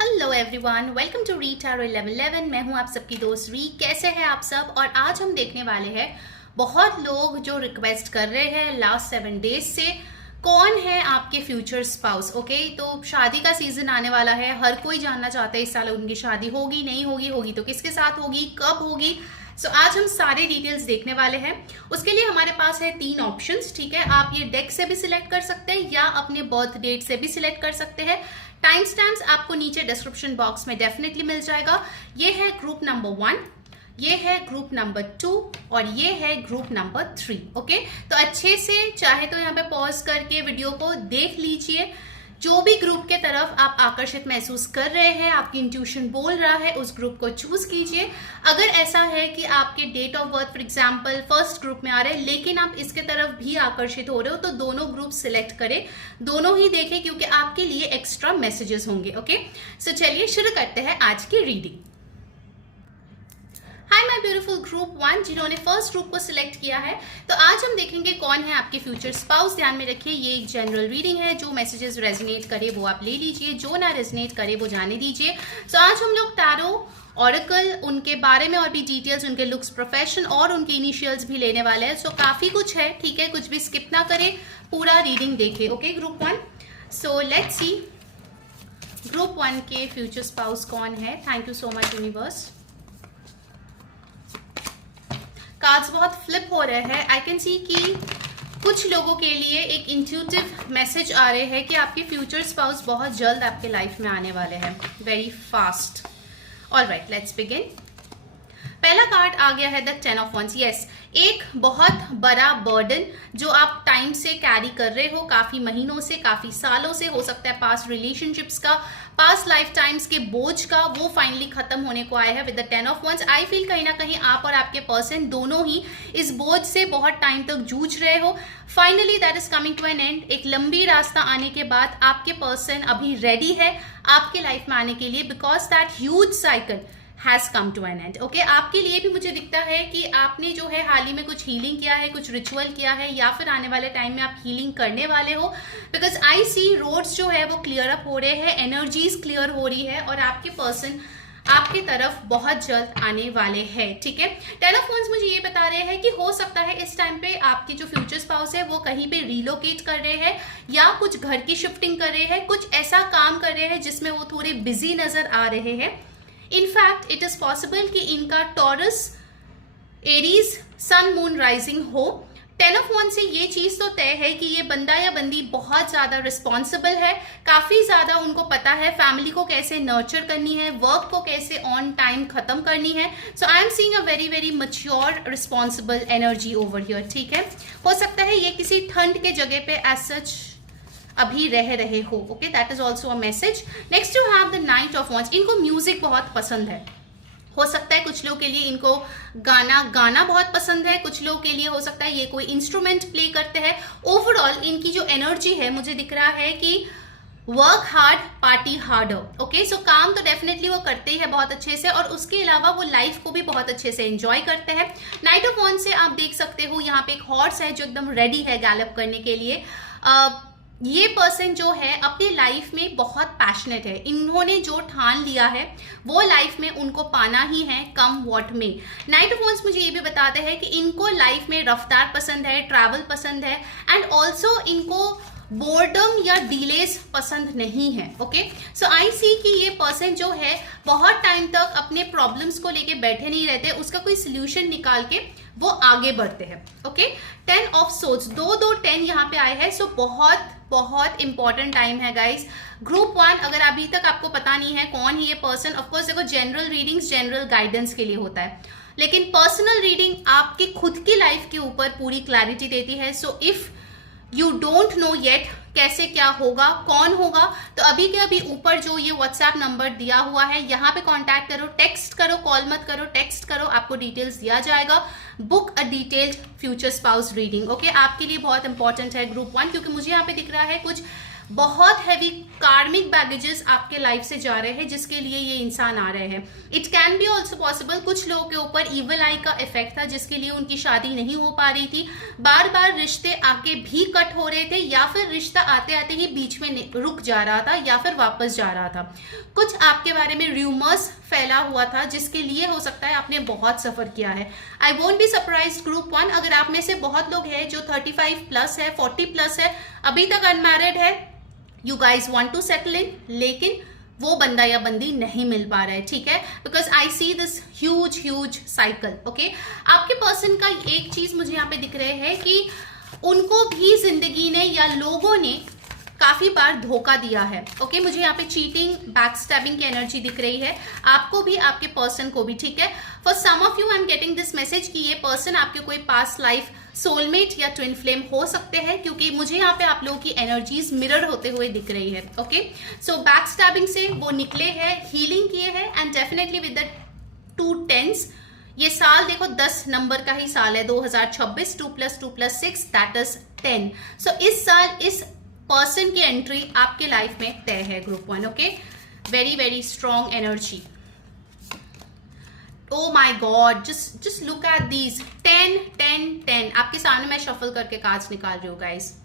Hello everyone, welcome to re tarot 1111। मैं हूं आप सबकी दोस्त री। कैसे हैं आप सब? और आज हम देखने वाले हैं, बहुत लोग जो रिक्वेस्ट कर रहे हैं लास्ट 7 डेज से, कौन है आपके फ्यूचर स्पाउस। ओके, तो शादी का सीजन आने वाला है, हर कोई जानना चाहता है इस साल उनकी शादी होगी नहीं होगी, होगी तो किसके साथ होगी, कब होगी। सो आज हम सारे डिटेल्स देखने वाले हैं। उसके लिए हमारे पास है 3 ऑप्शंस। ठीक है, आप ये डेक से भी सिलेक्ट कर सकते हैं या अपने बर्थ डेट से भी सिलेक्ट कर सकते हैं। टाइम स्टैम्प्स आपको नीचे डिस्क्रिप्शन बॉक्स में डेफिनेटली मिल जाएगा। ये है ग्रुप नंबर 1, ये है ग्रुप नंबर 2 और ये है ग्रुप नंबर 3। ओके, तो अच्छे से चाहे तो यहाँ पे पॉज करके वीडियो को देख लीजिए। जो भी ग्रुप के तरफ आप आकर्षित महसूस कर रहे हैं, आपकी इंट्यूशन बोल रहा है, उस ग्रुप को चूज कीजिए। अगर ऐसा है कि आपके date of birth for example first group में आ रहे हैं, लेकिन आप इसके तरफ भी आकर्षित हो रहे हो, तो दोनों ग्रुप सिलेक्ट करें, दोनों ही देखें, क्योंकि आपके लिए एक्स्ट्रा मैसेजेस होंगे। ओके, सो चलिए शुरू करते हैं आज की reading. Hi my beautiful group 1 जिन्होंने फर्स्ट ग्रुप को सिलेक्ट किया है, तो आज हम देखेंगे कौन है आपके फ्यूचर स्पाउस। ध्यान में रखिए, ये एक जनरल रीडिंग है। जो मैसेजेस रेजोनेट करे वो आप ले लीजिए, जो ना रेजोनेट करे वो जाने दीजिए। सो आज हम लोग टैरो, ऑरेकल, उनके बारे में और भी डिटेल्स, उनके लुक्स, प्रोफेशन और उनके इनिशियल्स भी लेने वाले हैं। सो काफी कुछ है, ठीक है, कुछ भी स्किप ना करें, पूरा रीडिंग देखें। Okay group 1, so let's see group 1 के फ्यूचर स्पाउस कौन है। Thank you so much universe. Cards बहुत फ्लिप हो रहे हैं। आई कैन सी कि कुछ लोगों के लिए एक इंट्यूटिव मैसेज आ रहे हैं कि आपके फ्यूचर स्पाउस बहुत जल्द आपके लाइफ में आने वाले हैं, very fast. Alright, let's begin. पहला कार्ड आ गया है द 10 ऑफ वंस। यस, एक बहुत बड़ा बर्डन जो आप टाइम से कैरी कर रहे हो, काफी महीनों से, काफी सालों से, हो सकता है पास्ट रिलेशनशिप्स का, पास्ट लाइफ टाइम्स के बोझ का, वो फाइनली खत्म होने को आया है with the 10 of wands. I feel कहीं ना कहीं आप और आपके पर्सन दोनों ही इस बोझ से बहुत टाइम तक जूझ रहे हो। Finally that is coming to an end. एक लंबी रास्ता आने के बाद आपके पर्सन अभी रेडी है आपके लाइफ में आने के लिए, because that huge cycle has come to an end. Okay, आपके लिए भी मुझे दिखता है कि आपने जो है हाल ही में कुछ हीलिंग किया है, कुछ रिचुअल किया है, या फिर आने वाले टाइम में आप हीलिंग करने वाले हो, बिकॉज आई सी रोड्स जो है वो क्लियर अप हो रहे हैं, एनर्जीज क्लियर हो रही है और आपके पर्सन आपकी तरफ बहुत जल्द आने वाले हैं। ठीक है, 10 ऑफ वंस मुझे ये बता रहे हैं कि हो सकता है इस टाइम पे आपके जो फ्यूचर स्पाउस है वो कहीं पे रिलोकेट कर रहे हैं या कुछ घर की शिफ्टिंग कर रहे हैं, कुछ ऐसा काम कर रहे हैं जिसमें वो थोड़े बिजी नजर आ रहे हैं। इनफैक्ट इट इज पॉसिबल कि इनका टॉरस, एरीज, सन, मून राइजिंग हो। 10 ऑफ वंस से ये चीज तो तय है कि ये बंदा या बंदी बहुत ज्यादा रिस्पॉन्सिबल है, काफी ज्यादा उनको पता है फैमिली को कैसे नर्चर करनी है, वर्क को कैसे ऑन टाइम खत्म करनी है। So I am seeing a very very mature responsible energy over here. ठीक है, हो सकता है ये किसी ठंड के जगह पे एज सच अभी रह रहे हो। Okay, that is also a message. Next you have the knight of wands. इनको म्यूजिक बहुत पसंद है, हो सकता है कुछ लोग के लिए इनको गाना बहुत पसंद है, कुछ लोग के लिए हो सकता है ये कोई इंस्ट्रूमेंट प्ले करते हैं। ओवरऑल इनकी जो एनर्जी है, मुझे दिख रहा है कि work hard party harder. Okay, so काम तो डेफिनेटली वो करते ही है बहुत अच्छे से, और उसके अलावा वो लाइफ को भी बहुत अच्छे से एंजॉय करते हैं। नाइट ऑफ वंस से आप देख सकते हो यहाँ पे एक हॉर्स है जो एकदम रेडी है गैलप करने के लिए। ये पर्सन जो है अपने लाइफ में बहुत पैशनेट है, इन्होंने जो ठान लिया है वो लाइफ में उनको पाना ही है, कम वॉट में। नाइट ऑफ वंस मुझे ये भी बताते हैं कि इनको लाइफ में रफ्तार पसंद है, ट्रैवल पसंद है, एंड ऑल्सो इनको बोर्डम या डिलेस पसंद नहीं है। ओके, सो आई सी कि ये पर्सन जो है बहुत टाइम तक अपने प्रॉब्लम्स को लेके बैठे नहीं रहते, उसका कोई सोल्यूशन निकाल के वो आगे बढ़ते हैं। ओके, 10 ऑफ सोर्ड्स, 2-2-10 यहाँ पे आए हैं। सो बहुत बहुत इंपॉर्टेंट टाइम है गाइस। ग्रुप 1, अगर अभी तक आपको पता नहीं है कौन है ये पर्सन, ऑफकोर्स देखो जनरल रीडिंग्स जनरल गाइडेंस के लिए होता है, लेकिन पर्सनल रीडिंग आपकी खुद की लाइफ के ऊपर पूरी क्लैरिटी देती है। So if you don't know yet कैसे क्या होगा, कौन होगा, तो अभी के अभी ऊपर जो ये व्हाट्सएप नंबर दिया हुआ है यहाँ पे कांटेक्ट करो, टेक्स्ट करो, कॉल मत करो, टेक्स्ट करो, आपको डिटेल्स दिया जाएगा। Book a detailed future spouse reading. Okay, आपके लिए बहुत इंपॉर्टेंट है ग्रुप 1, क्योंकि मुझे यहाँ पे दिख रहा है कुछ बहुत हैवी कार्मिक बैगेजेस आपके लाइफ से जा रहे हैं जिसके लिए ये इंसान आ रहे हैं। It can be also possible कुछ लोगों के ऊपर इवल आई का इफेक्ट था जिसके लिए उनकी शादी नहीं हो पा रही थी, बार बार रिश्ते आके भी कट हो रहे थे, या फिर रिश्ता आते आते ही बीच में रुक जा रहा था या फिर वापस जा रहा था। कुछ आपके बारे में रूमर्स फैला हुआ था जिसके लिए हो सकता है आपने बहुत सफर किया है। I won't be surprised group 1, अगर आप में से बहुत लोग हैं जो 35 प्लस है, 40 प्लस है, अभी तक अनमैरिड है, you guys want to settle in, लेकिन वो बंदा या बंदी नहीं मिल पा रहा है, ठीक है, because I see this huge cycle. Okay, आपके पर्सन का एक चीज मुझे यहाँ पे दिख रहे है कि उनको भी जिंदगी ने या लोगों ने काफी बार धोखा दिया है। ओके, मुझे यहाँ पे चीटिंग, बैकस्टैबिंग की एनर्जी दिख रही है, आपको भी आपके पर्सन को भी, ठीक है। For some of you I am getting this message कि ये पर्सन आपके कोई पास्ट लाइफ सोलमेट या ट्विन फ्लेम हो सकते हैं, क्योंकि मुझे यहाँ पे आप लोगों की एनर्जीज मिरर होते हुए दिख रही है। ओके, सो बैकस्टैबिंग से वो निकले हैं, हीलिंग किए हैं, and definitely with the 2 10s, ये साल देखो 10 नंबर का ही साल है, 2026, 2 + 2 + 6 दैट इज 10। सो इस साल इस पर्सन की एंट्री आपके लाइफ में तय है group 1। Okay, very strong energy. Oh my god, just look at these 10 10 10। आपके सामने मैं शफल करके कार्ड्स निकाल रही हूँ गाइस।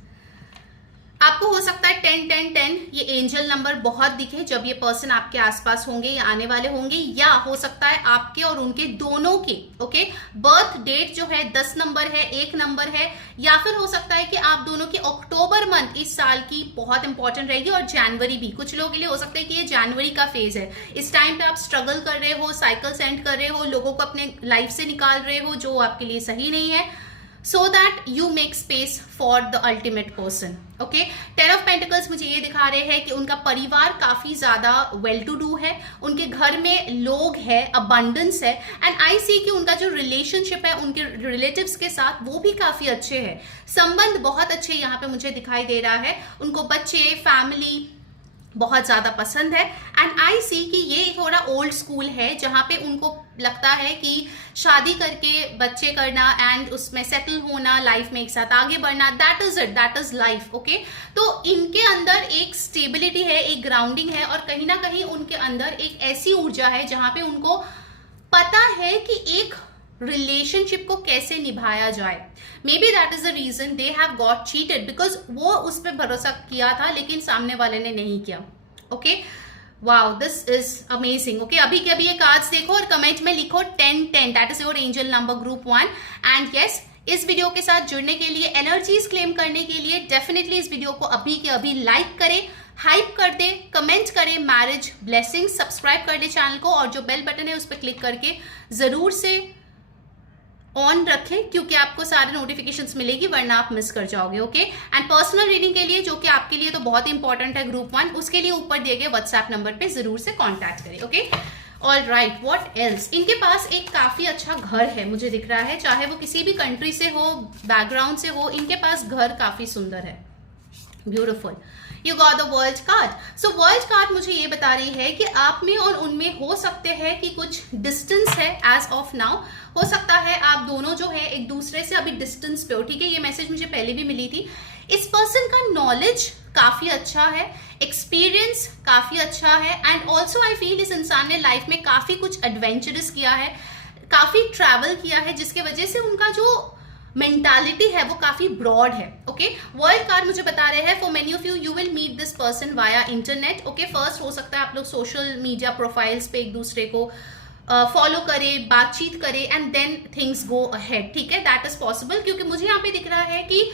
आपको हो सकता है 10 10 10 ये एंजल नंबर बहुत दिखे जब ये पर्सन आपके आसपास होंगे या आने वाले होंगे, या हो सकता है आपके और उनके दोनों के ओके बर्थ डेट जो है 10 नंबर है, 1 नंबर है, या फिर हो सकता है कि आप दोनों की अक्टूबर मंथ इस साल की बहुत इंपॉर्टेंट रहेगी, और जनवरी भी कुछ लोगों के लिए हो सकता है कि ये जनवरी का फेज है। इस टाइम पे आप स्ट्रगल कर रहे हो, साइकिल सेंड कर रहे हो, लोगों को अपने लाइफ से निकाल रहे हो जो आपके लिए सही नहीं है, so that you make space for the ultimate person. Okay, 10 of Pentacles मुझे ये दिखा रहे हैं कि उनका परिवार काफी ज्यादा वेल टू डू है, उनके घर में लोग है, अबंडेंस है, एंड आई सी कि उनका जो रिलेशनशिप है उनके रिलेटिव्स के साथ वो भी काफी अच्छे हैं, संबंध बहुत अच्छे यहाँ पे मुझे दिखाई दे रहा है। उनको बच्चे, फैमिली बहुत ज्यादा पसंद है, एंड आई सी कि ये थोड़ा ओल्ड स्कूल है जहां पे उनको लगता है कि शादी करके बच्चे करना एंड उसमें सेटल होना, लाइफ में एक साथ आगे बढ़ना, that is it, that is life. Okay, तो इनके अंदर एक स्टेबिलिटी है, एक ग्राउंडिंग है, और कहीं ना कहीं उनके अंदर एक ऐसी ऊर्जा है जहां पे उनको पता है कि एक रिलेशनशिप को कैसे निभाया जाए। Maybe that is the reason they have got cheated, because वो उस पर भरोसा किया था लेकिन सामने वाले ने नहीं किया। Okay, wow, this is amazing. Okay, अभी के अभी ये कार्ड्स देखो और कमेंट में लिखो 10 10, that is your angel number group 1। And yes, इस वीडियो के साथ जुड़ने के लिए, एनर्जीज क्लेम करने के लिए डेफिनेटली इस वीडियो को अभी के अभी लाइक करें, हाइप कर दे, कमेंट करें मैरिज ब्लेसिंग्स, सब्सक्राइब कर दे चैनल को, और जो बेल बटन है उस पर क्लिक करके जरूर से ऑन रखें क्योंकि आपको सारे नोटिफिकेशंस मिलेगी, वरना आप मिस कर जाओगे। ओके, एंड पर्सनल रीडिंग के लिए जो कि आपके लिए तो बहुत इंपॉर्टेंट है ग्रुप 1, उसके लिए ऊपर दिए गए व्हाट्सएप नंबर पे जरूर से कांटेक्ट करें। Okay, all right, what else. इनके पास एक काफी अच्छा घर है मुझे दिख रहा है, चाहे वो किसी भी कंट्री से हो, बैकग्राउंड से हो, इनके पास घर काफी सुंदर है, beautiful. You got the world card. So world card मुझे ये बता रही है कि आप में और उनमें हो सकते हैं कि कुछ डिस्टेंस है एज ऑफ नाउ। हो सकता है आप दोनों जो है एक दूसरे से अभी डिस्टेंस पे हो, ठीक है, ये मैसेज मुझे पहले भी मिली थी। इस पर्सन का नॉलेज काफी अच्छा है, एक्सपीरियंस काफी अच्छा है, एंड ऑल्सो आई फील इस इंसान ने लाइफ में काफी कुछ एडवेंचरस किया है, काफी ट्रैवल किया है, जिसके वजह से उनका जो मेंटालिटी है वो काफी ब्रॉड है। ओके, वर्ल्ड कार्ड मुझे बता रहे हैं for many of you will meet this person via internet. Okay, first हो सकता है आप लोग सोशल मीडिया प्रोफाइल्स पे एक दूसरे को फॉलो करें, बातचीत करें, and then things go ahead, ठीक है, दैट इज पॉसिबल, क्योंकि मुझे यहाँ पे दिख रहा है कि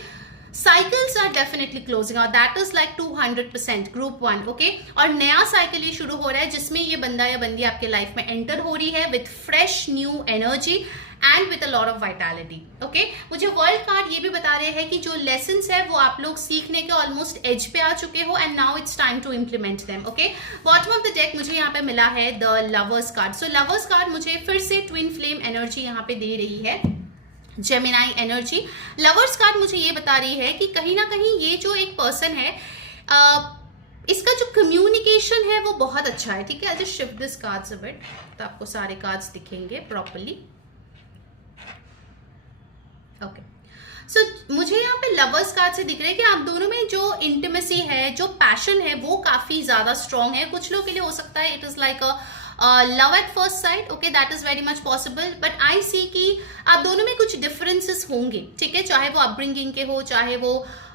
साइकिल्स आर डेफिनेटली क्लोजिंग और that is like 200% group 1। Okay, और नया साइकिल ये शुरू हो रहा है जिसमें ये बंदा या बंदी आपके लाइफ में एंटर हो रही है with fresh new energy and with a lot of vitality. Okay, मुझे वर्ल्ड कार्ड ये भी बता रहे हैं कि जो लेसन्स है वो आप लोग सीखने के ऑलमोस्ट एज पे आ चुके हो, and now it's time to implement them. Okay, bottom of the deck मुझे यहाँ पे मिला है the lovers card. So lovers card मुझे फिर से ट्विन फ्लेम एनर्जी यहाँ पे दे रही है, जेमिनाई एनर्जी। लवर्स कार्ड मुझे ये बता रही है कि कहीं ना कहीं ये जो एक पर्सन है इसका जो कम्युनिकेशन है वो बहुत अच्छा है, ठीक है। Just shift this cards a bit तो आपको सारे कार्ड्स दिखेंगे प्रॉपर्ली। ओके, मुझे यहाँ पे लवर्स कार्ड से दिख रहा है कि आप दोनों में जो इंटीमेसी है, जो पैशन है, वो काफी ज्यादा स्ट्रॉन्ग है. कुछ लोग के लिए हो सकता है it is like a love at first sight. Okay, that is very much possible. But I see कि आप दोनों में कुछ डिफरेंसेस होंगे. ठीक है, चाहे वो अपब्रिंगिंग के हो, चाहे वो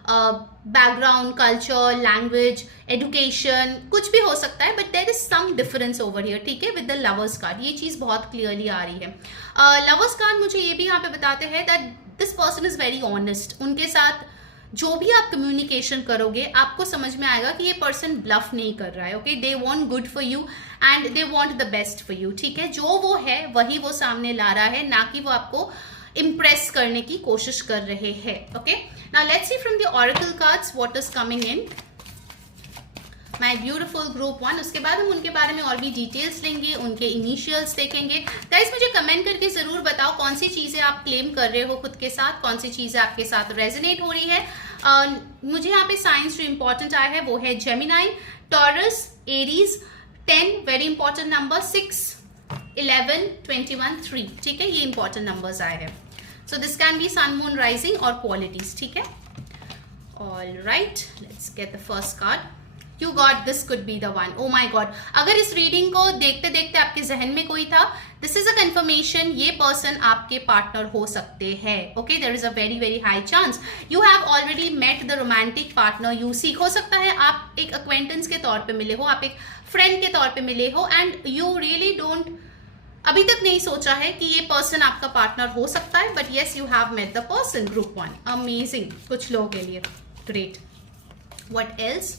बैकग्राउंड, कल्चर, लैंग्वेज, एजुकेशन, कुछ भी हो सकता है. But there is some difference over here. ठीक है, विद द लवर्स कार्ड ये चीज बहुत क्लियरली आ रही है. लवर्स कार्ड मुझे ये भी यहाँ पे बताते हैं that this person is very honest. उनके साथ जो भी आप कम्युनिकेशन करोगे आपको समझ में आएगा कि ये पर्सन ब्लफ नहीं कर रहा है. Okay, they want good for you and they want the best for you. ठीक है, जो वो है वही वो सामने ला रहा है, ना कि वो आपको इम्प्रेस करने की कोशिश कर रहे हैं. Okay, now let's see from the oracle cards what is coming in my beautiful group 1. उसके बाद हम उनके बारे में और भी डिटेल्स लेंगे, उनके इनिशियल्स देखेंगे. गाइस, मुझे कमेंट करके जरूर बताओ कौन सी चीजें आप क्लेम कर रहे हो खुद के साथ, कौन सी चीजें आपके साथ रेजोनेट हो रही है. मुझे यहाँ पे साइंस जो इंपॉर्टेंट आया है वो है Gemini, taurus, Aries. 10 very important number, 6, 11, 21, 3. ठीक है, ये इंपॉर्टेंट नंबर्स आए हैं. So this can be sun, moon, rising और क्वालिटीज. ठीक है, all right, let's get the first card. You got this could be the one. Oh my God. अगर इस रीडिंग को देखते देखते आपके जहन में कोई था, दिस इज अ कंफर्मेशन. ये पर्सन आपके पार्टनर हो सकते हैं. Okay, there is a very very high chance you have already met the romantic partner you seek. हो सकता है आप एक अक्वेंटेंस के तौर पे मिले हो, आप एक फ्रेंड के तौर पे मिले हो एंड यू रियली डोंट अभी तक नहीं सोचा है कि ये पर्सन आपका पार्टनर हो सकता है. But yes, you have met the person. Group 1 amazing कुछ लोगों के लिए. Great. What else?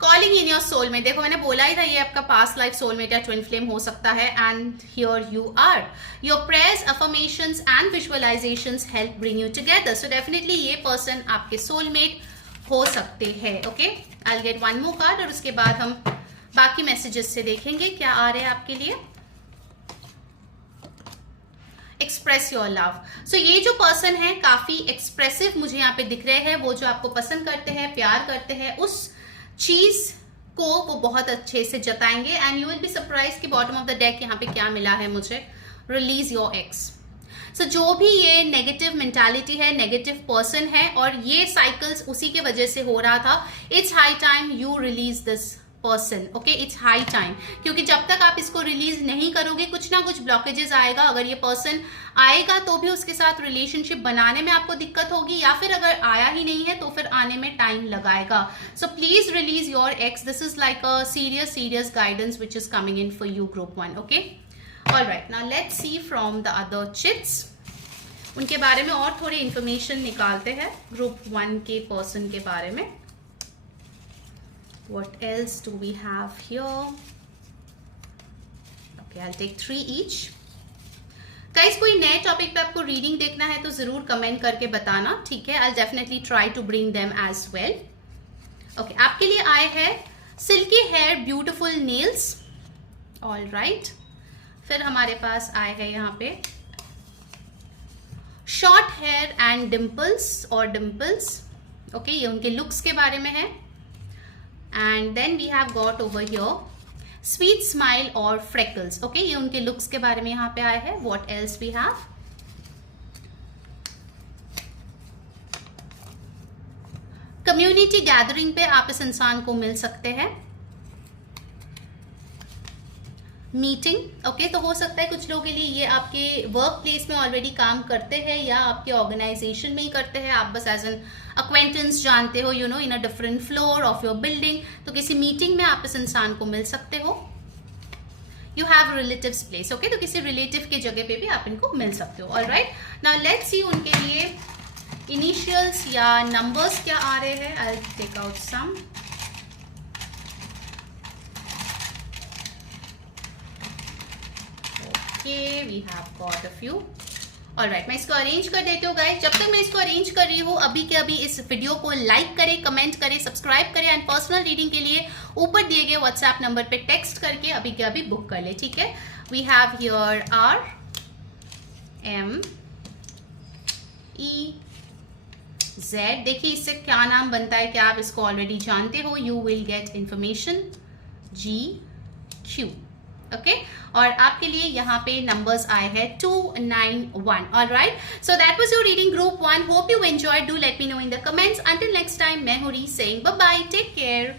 Calling in your soulmate. देखो, मैंने बोला ही था ये आपका पास्ट लाइफ सोलमेट या ट्विन फ्लेम हो सकता है. And here you are. Your prayers, affirmations and visualisations help bring you together. So definitely ये पर्सन आपके सोलमेट हो सकते हैं. Okay, I will get one more card और उसके बाद हम बाकी मैसेजेस से देखेंगे क्या आ रहे हैं आपके लिए. Express your love. सो ये जो पर्सन है काफी एक्सप्रेसिव मुझे यहाँ पे दिख रहे हैं. वो जो आपको पसंद करते हैं, प्यार करते हैं, उस चीज को वो बहुत अच्छे से जताएंगे. And you will be surprise कि बॉटम ऑफ द डेक यहाँ पे क्या मिला है मुझे. Release your x. सो जो भी ये नेगेटिव मेंटालिटी है, नेगेटिव पर्सन है और ये साइकिल्स उसी के वजह से हो रहा था, it's high time you release this person. Okay, it's high time. क्योंकि जब तक आप इसको रिलीज नहीं करोगे कुछ ना कुछ ब्लॉकेजेस आएगा. अगर ये पर्सन आएगा तो भी उसके साथ रिलेशनशिप बनाने में आपको दिक्कत होगी, या फिर अगर आया ही नहीं है तो फिर आने में टाइम लगाएगा. So please release your x. This is like a serious guidance which is coming in for you group 1. Okay, alright, now let's see from the other chits. उनके बारे में और थोड़ी इंफॉर्मेशन निकालते हैं ग्रुप 1 के पर्सन के बारे में. What else do we have here? Okay, I'll take 3 each. Guys, कोई नए टॉपिक पे आपको रीडिंग देखना है तो जरूर कमेंट करके बताना. ठीक है, I'll definitely try to bring them as well. Okay, आपके लिए आए हैं silky hair, beautiful nails. All right, फिर हमारे पास आए हैं यहाँ पे शॉर्ट हेयर एंड डिम्पल्स और डिम्पल्स. ओके, ये उनके लुक्स के बारे में है. And then we have got over here sweet smile और freckles. Okay, ये उनके looks के बारे में यहाँ पे आया है. What else we have? Community gathering पे आप इस इंसान को मिल सकते हैं. मीटिंग. ओके, तो हो सकता है कुछ लोगों के लिए ये आपके वर्क प्लेस में ऑलरेडी काम करते हैं या आपके ऑर्गेनाइजेशन में ही करते हैं. आप बस एज एन अक्वेंटेंस जानते हो, you know, in a different floor of your building. तो किसी मीटिंग में आप इस इंसान को मिल सकते हो. You have relatives place. Okay, तो किसी रिलेटिव की जगह पे भी आप इनको मिल सकते हो. All right, now let's see उनके लिए इनिशियल्स या नंबर्स क्या आ रहे हैं. I will take out some. We have got a few. Alright, मैं इसको अरेंज कर देती हूँ गाइस. जब तक मैं इसको अरेंज कर रही हूँ अभी के अभी इस वीडियो को लाइक करें, कमेंट करें, सब्सक्राइब करें एंड पर्सनल रीडिंग के लिए ऊपर दिए गए व्हाट्सएप नंबर पे टेक्स्ट करके अभी के अभी बुक कर ले. ठीक है, we have here R M E Z. देखिए इससे क्या नाम बनता है, क्या आप इसको ऑलरेडी जानते हो. You will get information G Q. Okay और आपके लिए यहाँ पे नंबर्स आए हैं 291. Alright, so that was your reading group 1. Hope you enjoyed. Do let me know in the comments. Until next time, मैं हूँ री saying bye bye, take care.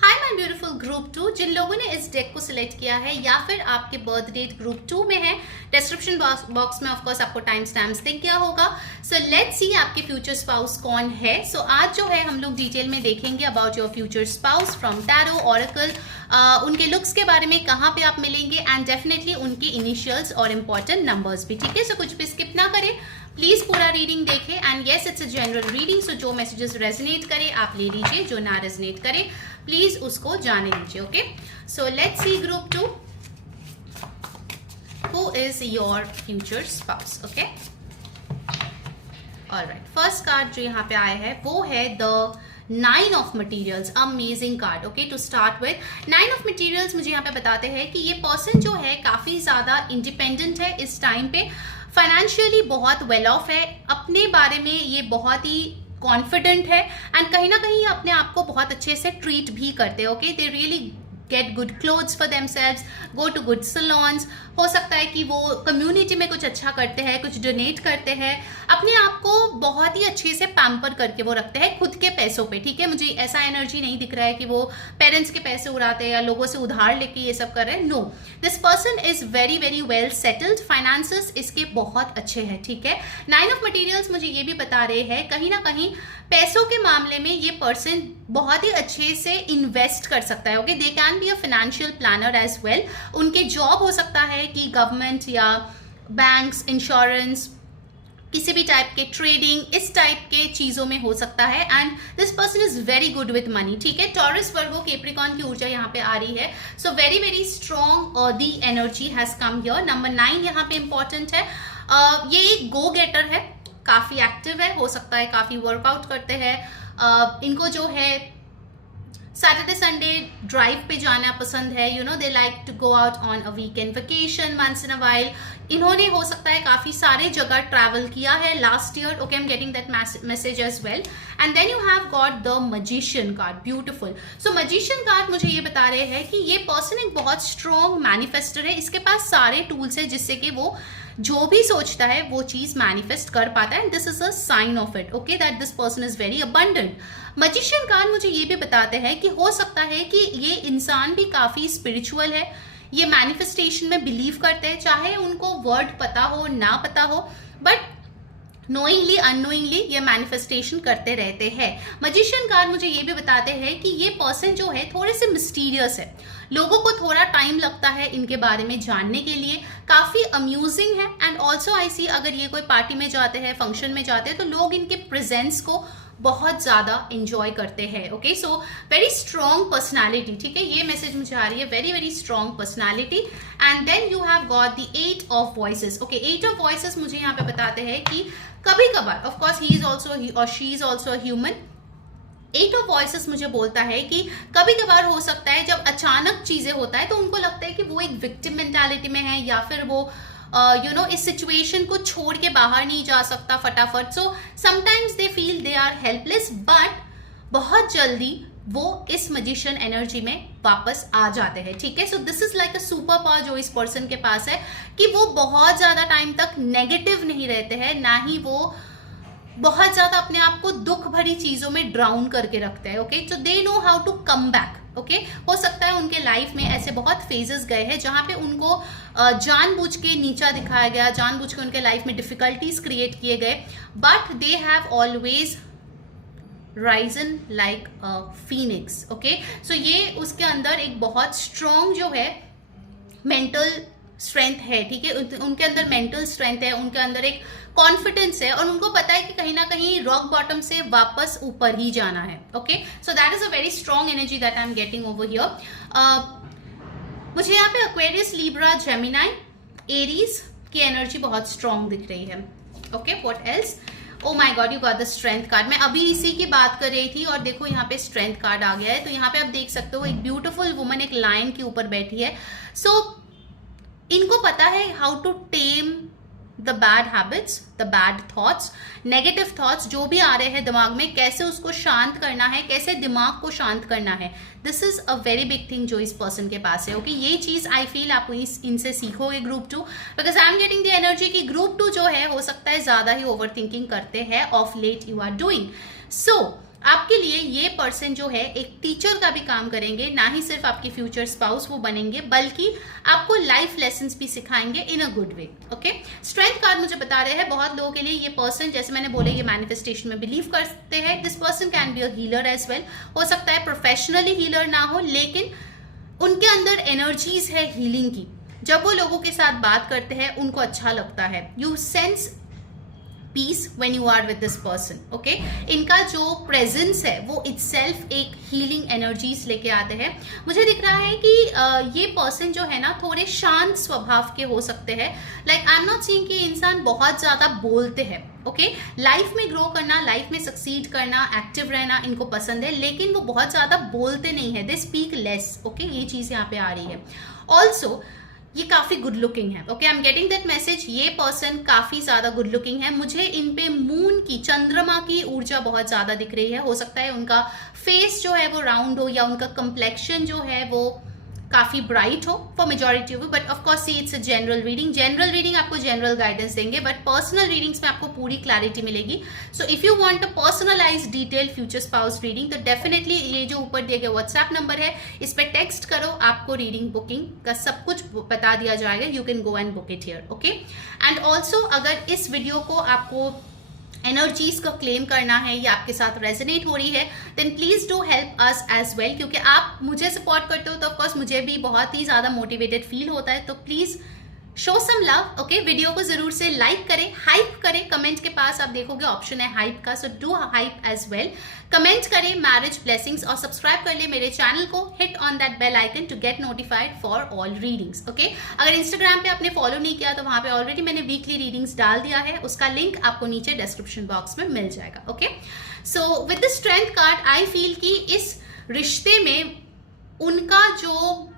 Hi my beautiful group 2. जिन लोगों ने इस डेक को सिलेक्ट किया है या फिर आपके बर्थ डेट ग्रुप 2 में है, डिस्क्रिप्शन बॉक्स में ऑफ कोर्स आपको टाइम स्टैम्प्स दिख गया होगा. सो लेट्स सी आपके फ्यूचर स्पाउस कौन है. सो आज जो है हम लोग डिटेल में देखेंगे about your future spouse from tarot oracle. उनके लुक्स के बारे में, कहाँ पे आप मिलेंगे एंड डेफिनेटली उनके इनिशियल्स और इंपॉर्टेंट नंबर्स भी. ठीक है, सो कुछ भी स्किप ना करें, प्लीज पूरा रीडिंग देखें. And yes, it's a general reading, so जो मैसेजेस रेजोनेट करे आप ले लीजिए, जो ना रेजोनेट करे प्लीज उसको जाने लीजिए. Okay, so let's see group 2 who is your future spouse. Okay, alright, first card जो यहाँ पे आया है वो है the 9 of materials. Amazing card. Okay, to start with 9 of materials मुझे यहाँ पे बताते हैं कि ये पर्सन जो है काफी ज्यादा इंडिपेंडेंट है इस टाइम पे, फाइनेंशियली बहुत वेल ऑफ है, अपने बारे में ये बहुत ही कॉन्फिडेंट है एंड कहीं ना कहीं अपने आप को बहुत अच्छे से ट्रीट भी करते हैं. Okay, they really get good clothes for themselves, go to good salons. हो सकता है कि वो कम्युनिटी में कुछ अच्छा करते हैं, कुछ डोनेट करते हैं, अपने आप को बहुत ही अच्छे से पैम्पर करके वो रखते हैं खुद के पैसों पे. ठीक है, मुझे ऐसा एनर्जी नहीं दिख रहा है कि वो पेरेंट्स के पैसे उड़ाते हैं या लोगों से उधार लेके ये सब कर रहे हैं. No, this person is very very well settled. Finances इसके बहुत अच्छे हैं. ठीक है, 9 ऑफ मटीरियल्स मुझे ये भी बता रहे हैं कहीं ना कहीं पैसों के मामले में ये पर्सन बहुत ही अच्छे से इन्वेस्ट कर सकता है. Okay, they can be a financial planner as well. उनके जॉब हो सकता है कि गवर्नमेंट या बैंक्स, इंश्योरेंस, किसी भी टाइप के ट्रेडिंग, इस टाइप के चीजों में हो सकता है. And this person is very good with money. ठीक है, टॉरस, वर्गो, कैप्रिकॉर्न की ऊर्जा यहाँ पे आ रही है. So very very strong earthy energy has come here. Number 9 यहाँ पे इंपॉर्टेंट है. ये एक गो गेटर है, काफी एक्टिव है, हो सकता है काफी वर्कआउट करते हैं. इनको जो है सैटरडे संडे ड्राइव पे जाना पसंद है. You know, they like to go out on a weekend vacation once in a while. इन्होंने हो सकता है काफी सारे जगह ट्रैवल किया है last year. Okay, I am getting that message as well. And then you have got the magician card. Beautiful. So magician card मुझे ये बता रहे हैं कि ये पर्सन एक बहुत स्ट्रॉन्ग मैनिफेस्टर है. इसके पास सारे टूल्स है जिससे कि वो जो भी सोचता है वो चीज मैनिफेस्ट कर पाता है. And this is a sign of it. Okay, that this person is very abundant. Magician card मुझे ये भी बताते हैं कि हो सकता है कि ये इंसान भी काफी स्पिरिचुअल है, ये मैनिफेस्टेशन में बिलीव करते हैं, चाहे उनको वर्ड पता हो ना पता हो, बट नोइंगली अननोइंगली ये मैनिफेस्टेशन करते रहते हैं. मजिशियन कार्ड मुझे ये भी बताते हैं कि ये पर्सन जो है थोड़े से मिस्टीरियस है, लोगों को थोड़ा टाइम लगता है इनके बारे में जानने के लिए, काफी अम्यूजिंग है. एंड ऑल्सो आई सी अगर ये कोई पार्टी में जाते हैं, फंक्शन में जाते हैं, तो लोग इनके प्रेजेंस को बहुत ज्यादा एंजॉय करते हैं. Okay, so very strong personality. ठीक है, ये मैसेज मुझे आ रही है, very very strong personality. And then you have got the 8 of voices. Okay, 8 of voices मुझे यहाँ पे बताते हैं कि कभी कभार, of course he is also और she is also human. 8 of voices मुझे बोलता है कि कभी कभार हो सकता है जब अचानक चीजें होता है तो उनको लगता है कि वो एक विक्टिम मेंटालिटी में है या फिर वो इस सिचुएशन को छोड़ के बाहर नहीं जा सकता फटाफट. So sometimes they feel they are helpless, but बहुत जल्दी वो इस मजिशियन एनर्जी में वापस आ जाते हैं. ठीक है, so this is like a super power जो इस पर्सन के पास है कि वो बहुत ज्यादा टाइम तक नेगेटिव नहीं रहते हैं, ना ही वो बहुत ज्यादा अपने आप को दुख भरी चीजों में ड्राउन करके रखते हैं. Okay, so they know how to come back. Okay, हो सकता है उनके लाइफ में ऐसे बहुत फेजेस गए हैं जहां पे उनको जानबूझ के नीचा दिखाया गया, जानबूझ के उनके लाइफ में डिफिकल्टीज क्रिएट किए गए, but they have always risen like a phoenix. Okay, so ये उसके अंदर एक बहुत स्ट्रॉन्ग जो है मेंटल स्ट्रेंथ है. ठीक है, उनके अंदर मेंटल स्ट्रेंथ है, उनके अंदर एक कॉन्फिडेंस है और उनको पता है कि कहीं ना कहीं रॉक बॉटम से वापस ऊपर ही जाना है. Okay, so that is a very strong energy that I am getting over here. मुझे यहाँ पे एक्वेरियस, लिब्रा, जेमिनाई, एरीज की एनर्जी बहुत स्ट्रॉन्ग दिख रही है. Okay, what else? Oh my God, you got the strength card. मैं अभी इसी की बात कर रही थी और देखो यहाँ पे स्ट्रेंथ कार्ड आ गया है. तो यहाँ पे आप देख सकते हो एक ब्यूटीफुल वुमन एक लायन के ऊपर बैठी है. सो इनको पता है how to tame the bad habits, the bad thoughts, negative thoughts जो भी आ रहे हैं दिमाग में, कैसे उसको शांत करना है, कैसे दिमाग को शांत करना है. This is a very big thing जो इस पर्सन के पास है. ओके, ये चीज आई फील आप इनसे सीखोगे group 2, because I am getting the energy कि ग्रुप 2 जो है हो सकता है ज्यादा ही ओवर थिंकिंग करते हैं of late you are doing. So आपके लिए ये पर्सन जो है एक टीचर का भी काम करेंगे, ना ही सिर्फ आपके फ्यूचर स्पाउस वो बनेंगे, बल्कि आपको लाइफ लेसन्स भी सिखाएंगे in a good way. Okay, strength card मुझे बता रहे हैं बहुत लोगों के लिए ये पर्सन, जैसे मैंने बोले, ये मैनिफेस्टेशन में बिलीव करते हैं. This person can be a healer as well. हो सकता है प्रोफेशनली हीलर ना हो, लेकिन उनके अंदर एनर्जीज है हीलिंग की. जब वो लोगों के साथ बात करते हैं उनको अच्छा लगता है. You sense peace when you are with this person. Okay, इनका जो प्रेजेंस है वो इटसेल्फ एक हीलिंग एनर्जीज लेके आते हैं. मुझे दिख रहा है कि ये पर्सन जो है ना थोड़े शांत स्वभाव के हो सकते हैं. Like I am not seeing कि इंसान बहुत ज्यादा बोलते हैं. ओके, लाइफ में ग्रो करना, लाइफ में सक्सीड करना, एक्टिव रहना इनको पसंद है, लेकिन वो बहुत ज्यादा बोलते नहीं है. They speak less. ओके, ये चीज यहाँ पे आ रही है. ऑल्सो ये काफी गुड लुकिंग है. Okay, I am getting that message. ये पर्सन काफी ज्यादा गुड लुकिंग है. मुझे इन पे मून की, चंद्रमा की ऊर्जा बहुत ज्यादा दिख रही है. हो सकता है उनका फेस जो है वो राउंड हो, या उनका कंप्लेक्शन जो है वो काफी ब्राइट हो for majority of you. But of course see it's a general reading. General reading आपको जनरल गाइडेंस देंगे, बट पर्सनल रीडिंग्स में आपको पूरी क्लैरिटी मिलेगी. So if you want a personalised detail future spouse reading, तो डेफिनेटली ये जो ऊपर दिए गए व्हाट्सएप नंबर है इस पर टेक्स्ट करो. आपको रीडिंग बुकिंग का सब कुछ बता दिया जाएगा. You can go and book it here. Okay, and also अगर इस वीडियो को आपको एनर्जीज को क्लेम करना है या आपके साथ रेजोनेट हो रही है, then please do help us as well. क्योंकि आप मुझे सपोर्ट करते हो तो ऑफकोर्स मुझे भी बहुत ही ज्यादा मोटिवेटेड फील होता है. तो please show some love. Okay, video को जरूर से लाइक करें, हाइप करें. कमेंट के पास आप देखोगे ऑप्शन है हाइप का, so do hype as well. Comment करें मैरिज ब्लेसिंग्स और सब्सक्राइब कर ले मेरे चैनल को. Hit on that bell icon to get notified for all readings. Okay, अगर इंस्टाग्राम पे आपने फॉलो नहीं किया तो वहां पे ऑलरेडी मैंने वीकली रीडिंग्स डाल दिया है, उसका लिंक आपको नीचे डिस्क्रिप्शन बॉक्स में मिल जाएगा. Okay, so with the strength card I feel कि इस रिश्ते में उनका जो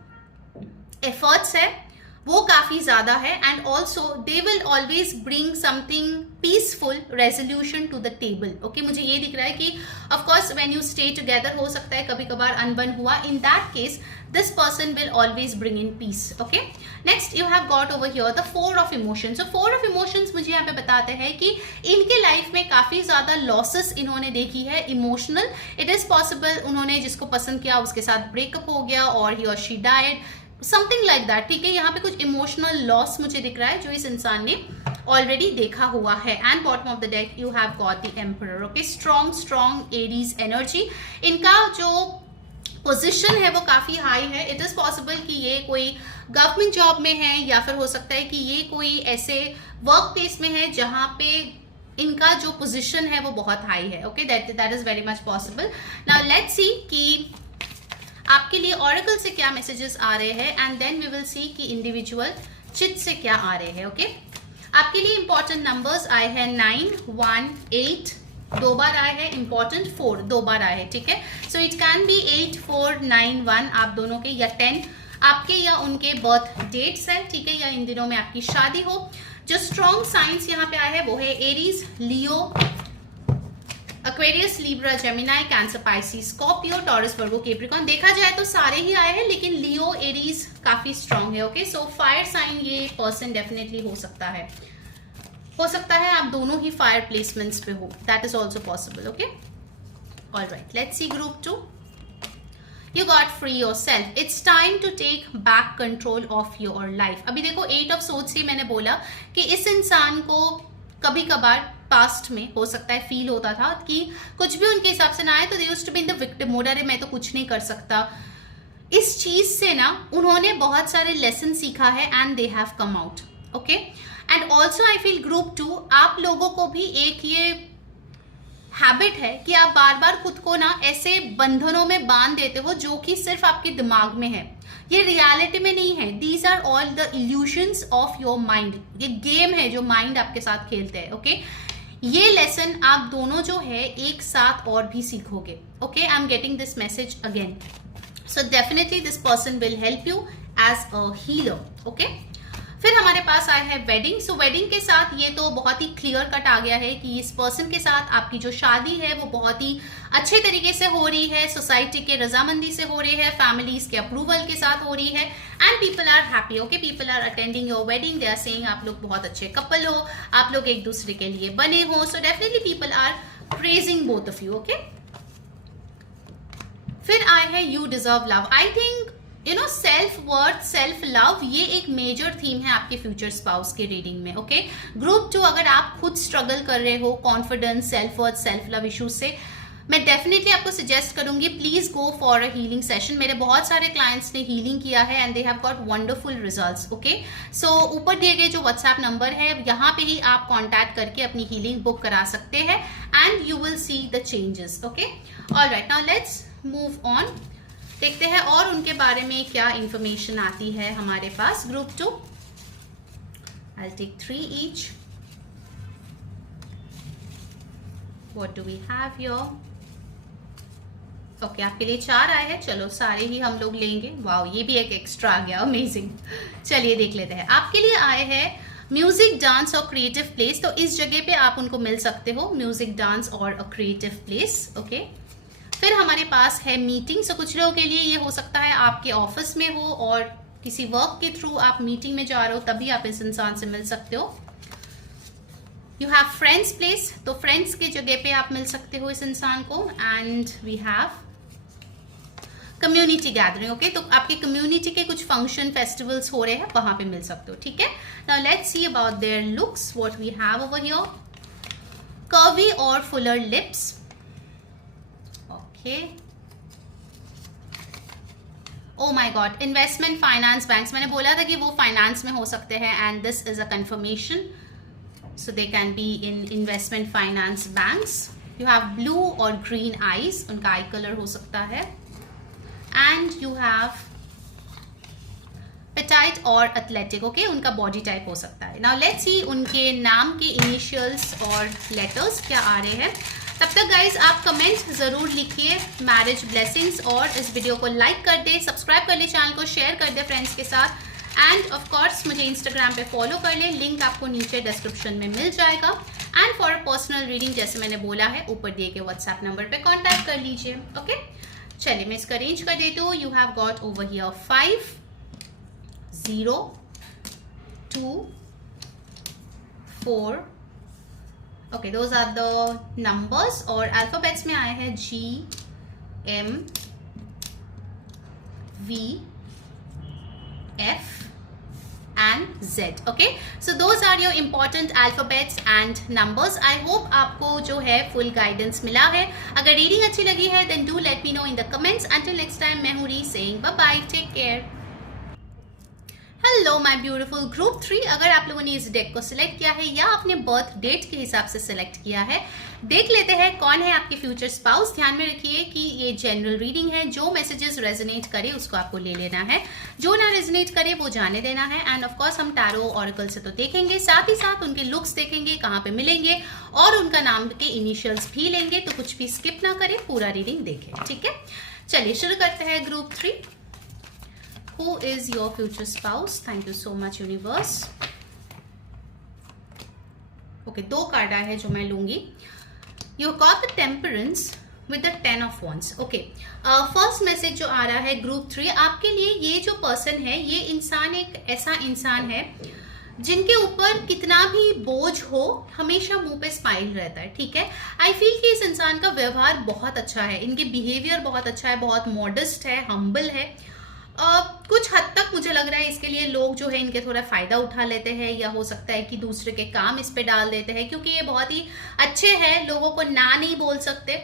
एफर्ट्स है वो काफी ज्यादा है. And also they will always bring something peaceful resolution to the table. Okay, मुझे ये दिख रहा है कि of course when you stay together हो सकता है कभी कभार अनबन हुआ. In that case this person will always bring in peace. Okay, next you have got over here the 4 of emotions. So 4 of emotions मुझे यहाँ पे बताते हैं कि इनके लाइफ में काफी ज्यादा लॉसेस इन्होंने देखी है इमोशनल. इट इज पॉसिबल उन्होंने जिसको पसंद किया उसके साथ ब्रेकअप हो गया, और ही और she died, something like that. ठीक है, यहाँ पे कुछ इमोशनल लॉस मुझे दिख रहा है जो इस इंसान ने ऑलरेडी देखा हुआ है. And bottom of the deck you have got the emperor. Okay, strong Aries energy. इनका जो पोजीशन है वो काफी हाई है. इट इज पॉसिबल कि ये कोई गवर्नमेंट जॉब में है, या फिर हो सकता है कि ये कोई ऐसे वर्क प्लेस में है जहां पे इनका जो पोजीशन है वो बहुत हाई है. Okay, that is very much possible. Now let's सी कि आपके लिए ऑरेकल से क्या मैसेजेस आ रहे हैं, and then we will see कि इंडिविजुअल चिट से क्या आ रहे हैं. ओके, आपके लिए इंपॉर्टेंट नंबर्स आए हैं 9, 1, 8, 2 बार आए हैं. इंपॉर्टेंट 4 2 बार आए हैं. ठीक है, सो इट कैन बी 8, 4, 9, 1 आप दोनों के, या 10 आपके या उनके बर्थ डेट्स हैं. ठीक है, या इन दिनों में आपकी शादी हो. जो स्ट्रॉन्ग साइंस यहाँ पे आए हैं वो है Aries, Leo, Aquarius, Libra, Gemini, Cancer, Pisces, Scorpio, Taurus, Virgo, Capricorn. देखा जाए तो सारे ही आए हैं, लेकिन लियो, एरीज काफी स्ट्रॉन्ग है. ओके, सो फायर साइन ये पर्सन डेफिनेटली हो सकता है. हो सकता है आप दोनों ही फायर प्लेसमेंट्स पे हो. That is also possible. Okay, alright, let's see group 2. You got free yourself. It's time to take back control of your life. अभी देखो 8 ऑफ सोच से मैंने बोला कि इस इंसान को कभी कभार पास्ट में हो सकता है फील होता था कि कुछ भी उनके हिसाब से ना आए तो they used to be in the victim mode. अरे मैं तो कुछ नहीं कर सकता. इस चीज से ना उन्होंने बहुत सारे लेसन सीखा है and they have come out. Okay, and also I feel group 2 आप लोगों को भी एक ये हैबिट है कि आप बार बार खुद को ना ऐसे बंधनों में बांध देते हो जो कि सिर्फ आपके दिमाग में है, ये रियलिटी में नहीं है. These are all the illusions of your mind. ये गेम है जो माइंड आपके साथ खेलते हैं. ओके, ये लेसन आप दोनों जो है एक साथ और भी सीखोगे. Okay, I am getting this message again. So definitely this person will help you as a healer. Okay, फिर हमारे पास आया है वेडिंग। सो वेडिंग के साथ ये तो बहुत ही क्लियर कट आ गया है कि इस पर्सन के साथ आपकी जो शादी है वो बहुत ही अच्छे तरीके से हो रही है, सोसाइटी के रजामंदी से हो रही है, फैमिलीज के अप्रूवल के साथ हो रही है, and people are happy. Okay, people are attending your wedding, they are saying आप लोग बहुत अच्छे कपल हो, आप लोग एक दूसरे के लिए बने हो। So definitely people are praising both of you. Okay, फिर आए है you deserve love. I think self worth, self love, ये एक मेजर थीम है आपके फ्यूचर स्पाउस के रीडिंग में। ओके, ग्रुप 2 अगर आप खुद स्ट्रगल कर रहे हो confidence, self worth, self love issues से, मैं डेफिनेटली आपको सजेस्ट करूंगी please go for a healing session. मेरे बहुत सारे क्लाइंट्स ने हीलिंग किया है and they have got wonderful results. Okay, so ऊपर दिए गए जो व्हाट्सएप नंबर है यहाँ पे ही आप कॉन्टैक्ट करके अपनी हीलिंग बुक करा सकते हैं and you will see the changes. Okay, alright, now let's move on. देखते हैं और उनके बारे में क्या इंफॉर्मेशन आती है हमारे पास। Group 2, I take 3 each. What do we have here? Okay, आपके लिए 4 आए हैं, चलो सारे ही हम लोग लेंगे। वाओ, ये भी एक एक्स्ट्रा आ गया, अमेजिंग। चलिए देख लेते हैं। आपके लिए आए हैं म्यूजिक, डांस और क्रिएटिव प्लेस। तो इस जगह पे आप उनको मिल सकते हो, म्यूजिक, डांस और अ क्रिएटिव प्लेस। ओके, फिर हमारे पास है मीटिंग। सो कुछ लोगों के लिए ये हो सकता है आपके ऑफिस में हो और किसी वर्क के थ्रू आप मीटिंग में जा रहे हो, तभी आप इस इंसान से मिल सकते हो। यू हैव फ्रेंड्स प्लेस, तो फ्रेंड्स के जगह पे आप मिल सकते हो इस इंसान को। And we have community gathering. Okay, तो आपके कम्युनिटी के कुछ फंक्शन, फेस्टिवल्स हो रहे हैं, वहां पे मिल सकते हो। ठीक है, now let's see about their looks, what we have over here. Curvy और fuller lips. Oh my god, investment, finance, banks. मैंने बोला था कि वो फाइनेंस में हो सकते हैं and this is a confirmation. So they can be in investment, finance, banks. You have blue और ग्रीन आईज, उनका आई कलर हो सकता है। एंड यू हैव पेटाइट और एथलेटिक। ओके, उनका बॉडी टाइप हो सकता है। नाउ लेट्स सी उनके नाम के इनिशियल्स और लेटर्स क्या आ रहे हैं। तब तक गाइज आप कमेंट जरूर लिखिए, मैरिज ब्लेसिंग्स, और इस वीडियो को लाइक कर दे, सब्सक्राइब कर ले, चैनल को शेयर कर दे फ्रेंड्स के साथ, एंड ऑफ कोर्स मुझे इंस्टाग्राम पे फॉलो कर ले, लिंक आपको नीचे डिस्क्रिप्शन में मिल जाएगा। एंड फॉर पर्सनल रीडिंग जैसे मैंने बोला है ऊपर दिए गए व्हाट्सएप नंबर पे कांटेक्ट कर लीजिए। ओके, चलिए मैं इसका अरेंज कर देती हूँ। You have got over here 5, 0, 2, 4। Okay, those are the numbers, और अल्फाबेट्स में आए हैं G, M, V, F and Z. Okay, so those are your important alphabets and numbers. I hope आपको जो है full guidance मिला है। अगर रीडिंग अच्छी लगी है then do let me know in the comments. Until next time, मैं हूँ री saying bye bye, take care. Hello my beautiful group 3, अगर आप लोगों ने इस डेक को सिलेक्ट किया है या अपने बर्थ डेट के हिसाब से सिलेक्ट किया है, देख लेते हैं कौन है आपके फ्यूचर स्पाउस। ध्यान में रखिए कि ये जनरल रीडिंग है, जो मैसेजेस रेजोनेट करे उसको आपको ले लेना है, जो ना रेजोनेट करे वो जाने देना है। एंड ऑफ कोर्स हम टैरो ऑरेकल से तो देखेंगे, साथ ही साथ उनके लुक्स देखेंगे, कहाँ पे मिलेंगे, और उनका नाम के इनिशियल्स भी लेंगे, तो कुछ भी स्किप ना करें, पूरा रीडिंग देखें। ठीक है, चलिए शुरू करते हैं group 3। Who is your future spouse? Thank you so much universe. Okay, 2 card आए हैं जो मैं लूंगी। You got the temperance with the 10 of wands. Okay, first message जो आ रहा है ग्रुप 3 आपके लिए, ये जो पर्सन है ये इंसान एक ऐसा इंसान है जिनके ऊपर कितना भी बोझ हो हमेशा मुंह पे स्माइल रहता है। ठीक है, आई फील कि इस इंसान का व्यवहार बहुत अच्छा है, इनके बिहेवियर बहुत अच्छा है, बहुत मॉडेस्ट है, हम्बल है। कुछ हद तक मुझे लग रहा है इसके लिए लोग जो है इनके थोड़ा फायदा उठा लेते हैं, या हो सकता है कि दूसरे के काम इस पे डाल देते हैं, क्योंकि ये बहुत ही अच्छे हैं, लोगों को ना नहीं बोल सकते।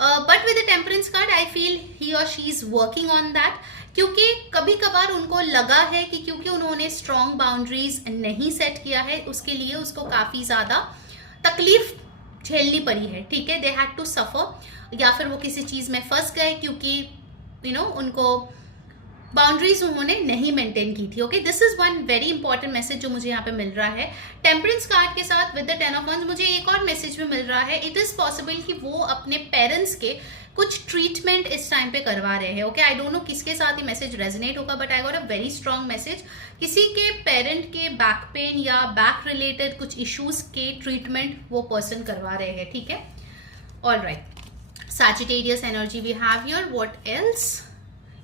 But with the temperance card I feel he और she is working on that, क्योंकि कभी कभार उनको लगा है कि क्योंकि उन्होंने स्ट्रॉन्ग बाउंड्रीज नहीं सेट किया है, उसके लिए उसको काफी ज्यादा तकलीफ झेलनी पड़ी है। ठीक है, दे हैड टू सफर, या फिर वो किसी चीज में फंस गए क्योंकि उनको बाउंड्रीज उन्होंने नहीं मेंटेन की थी। Okay, this is one very important message जो मुझे यहाँ पे मिल रहा है। टेम्परेंस कार्ड के साथ विद द 10 ऑफ wands मुझे एक और मैसेज भी मिल रहा है। इट इज पॉसिबल कि वो अपने पेरेंट्स के कुछ ट्रीटमेंट इस टाइम पे करवा रहे हैं। ओके, आई डोंट नो किसके साथ ये मैसेज रेजोनेट होगा, but I got a very strong message. किसी के पेरेंट के बैक पेन या बैक रिलेटेड कुछ इश्यूज के ट्रीटमेंट वो पर्सन करवा रहे हैं। ठीक है, alright. Sagittarius energy we have here. What else?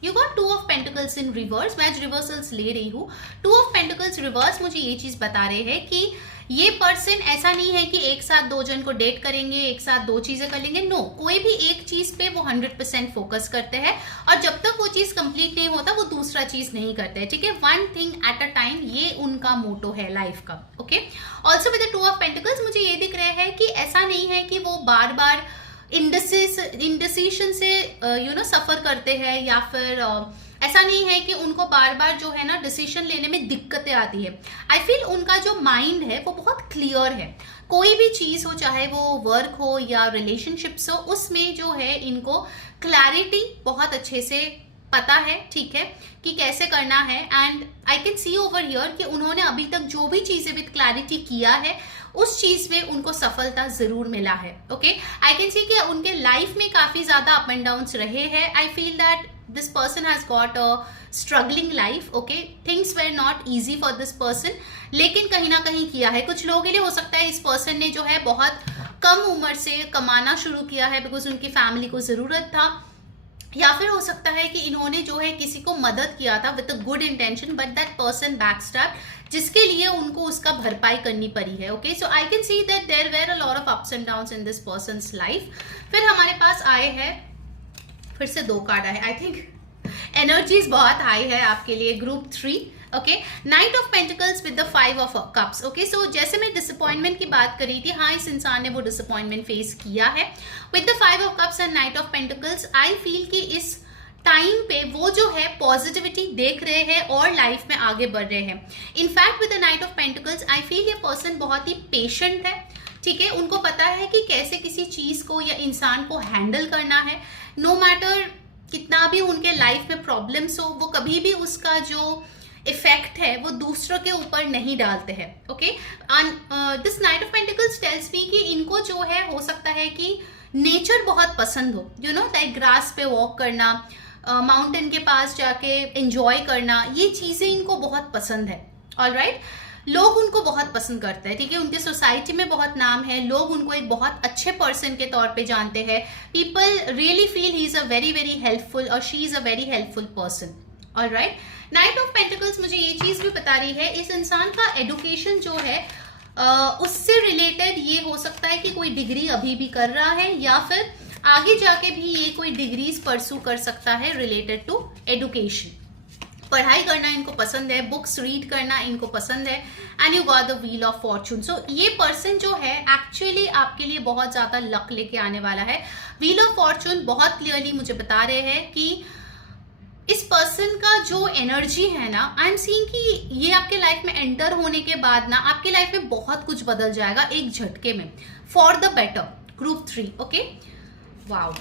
You got 2 of Pentacles in reverse. मैं आज रिवर्सल्स ले रही हूँ। 2 of Pentacles reverse मुझे ये चीज बता रहे हैं कि ये पर्सन ऐसा नहीं है कि एक साथ 2 जन को डेट करेंगे, एक साथ 2 चीजें कर लेंगे। नो, कोई भी एक चीज पे वो 100% फोकस करते हैं और जब तक वो चीज कंप्लीट नहीं होता वो दूसरा चीज नहीं करते हैं। ठीक है, one thing at a time, ये उनका मोटो है लाइफ का। Okay, also with the 2 of Pentacles मुझे ये दिख रहा है कि ऐसा नहीं है कि वो बार बार इंडिसीशन से सफर करते हैं, या फिर ऐसा नहीं है कि उनको बार बार जो है ना डिसीजन लेने में दिक्कतें आती है। आई फील उनका जो माइंड है वो बहुत क्लियर है। कोई भी चीज हो, चाहे वो वर्क हो या रिलेशनशिप्स हो, उसमें जो है इनको क्लैरिटी बहुत अच्छे से पता है। ठीक है, कि कैसे करना है। And I can C over here कि उन्होंने अभी तक जो भी चीजें विद क्लैरिटी किया है उस चीज में उनको सफलता जरूर मिला है। ओके, आई कैन सी कि उनके लाइफ में काफी ज्यादा अप एंड डाउन्स रहे हैं। आई feel that this person has got a struggling life. Okay, things were not easy for this person, लेकिन कहीं ना कहीं किया है। कुछ लोगों के लिए हो सकता है इस पर्सन ने जो है बहुत कम उम्र से कमाना शुरू किया है बिकॉज उनकी फैमिली को जरूरत था, या फिर हो सकता है कि इन्होंने जो है किसी को मदद किया था with a good intention, but that person backstab, जिसके लिए उनको उसका भरपाई करनी पड़ी है। Okay, so I can see that there were a lot of ups and downs in this person's life. फिर हमारे पास आए हैं, फिर से 2 कार्ड आए। आई थिंक एनर्जीज बहुत हाई है आपके लिए। Group 3, okay, knight of pentacles with the 5 of cups. Okay, so जैसे मैं डिसअपॉइंटमेंट की बात करी थी, हाँ इस इंसान ने वो डिसअपॉइंटमेंट फेस किया है with the 5 of cups and night of pentacles. I feel कि इस टाइम पे वो जो है पॉजिटिविटी देख रहे हैं और लाइफ में आगे बढ़ रहे हैं। In fact with the knight of pentacles I feel ये पर्सन बहुत ही पेशेंट है। ठीक है, उनको पता है कि कैसे किसी चीज को या इंसान को हैंडल करना है। नो मैटर कितना भी उनके लाइफ में प्रॉब्लम्स हो, वो कभी भी उसका जो इफेक्ट है वो दूसरों के ऊपर नहीं डालते हैं। Okay, this night of pentacles tells me कि इनको जो है हो सकता है कि नेचर बहुत पसंद हो, यू नो, लाइक ग्रास पे वॉक करना, माउंटेन के पास जाके एंजॉय करना, ये चीजें इनको बहुत पसंद है। ऑलराइट, लोग उनको बहुत पसंद करते हैं। ठीक है, उनके सोसाइटी में बहुत नाम है, लोग उनको एक बहुत अच्छे पर्सन के तौर पे जानते हैं। People really feel he is a very very helpful और she is a very helpful person. Alright, knight of pentacles मुझे ये चीज भी बता रही है इस इंसान का एडुकेशन जो है उससे रिलेटेड ये हो सकता है कि कोई डिग्री अभी भी कर रहा है, या फिर आगे जाके भी ये कोई डिग्रीज परसू कर सकता है रिलेटेड टू एडुकेशन। पढ़ाई करना इनको पसंद है, बुक्स रीड करना इनको पसंद है। And you got the wheel of fortune. So ये पर्सन जो है एक्चुअली आपके लिए बहुत ज्यादा लक लेके आने वाला है। व्हील ऑफ फॉर्चून बहुत क्लियरली मुझे बता रहे हैं कि इस पर्सन का जो एनर्जी है ना, आई एम सीइंग कि ये आपके लाइफ में एंटर होने के बाद ना आपके लाइफ में बहुत कुछ बदल जाएगा एक झटके में, for the better. Group 3, okay, wow,